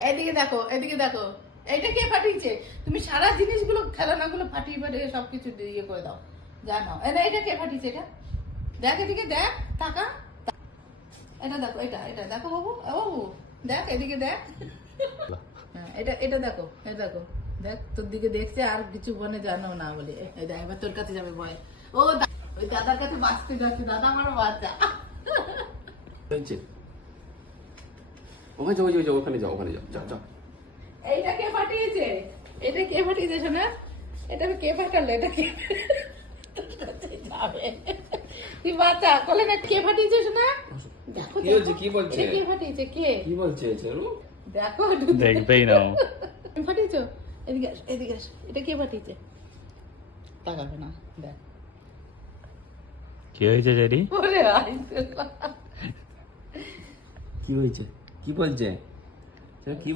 এদিকে দেখো, এদিকে দেখো, এইটা কে ফাটিয়েছে? তুমি সারা জিনিসগুলো খেলনাগুলো ফাটিয়ে ফাটিয়ে সবকিছু ইয়ে করে দাও, জানো? এটা কে ফাটিয়েছে? এটা দেখ, এদিকে দেখ, টাকা, এটা দেখো, এটা এটা দেখো বাবু, বাবু দেখ, এদিকে দেখ। হ্যাঁ, এটা এটা দেখো, এটা দেখো, দেখ তোর দিকে দেখছে আর কিছু বনে জানো না বলে। এই দেখ, এবার তোর কাছে যাবে ভয়। ও ওই দাদার কাছে বাঁচতে যাচ্ছে, দাদা আমারও বাচ্চা। ওখানে যাও, ওই যাও, ওখানে যাও, ওখানে যাও, যাও যাও। এইটা কে ফাটিয়েছে? এটা কে ফাটিয়েছে শোনা? এটা কে ফাটালো? এটা কে যাবে? তুই বাচ্চা কোলে না, কে ফাটিয়েছে শোনা? দেখো, কি হচ্ছে? কি বলছে? এটা কে ফাটিয়েছে? কে কি বলছে ছেলু? দেখো, দেখবেই না ও। তুমি ফাটিয়েছো? এদিকে আস, এদিকে আস, এটা কে ফাটিয়েছে? তাকাবে না, দেখ। কি হয়েছে জেরি? ওরে ভাই, কি হয়েছে? কি বলছে? কি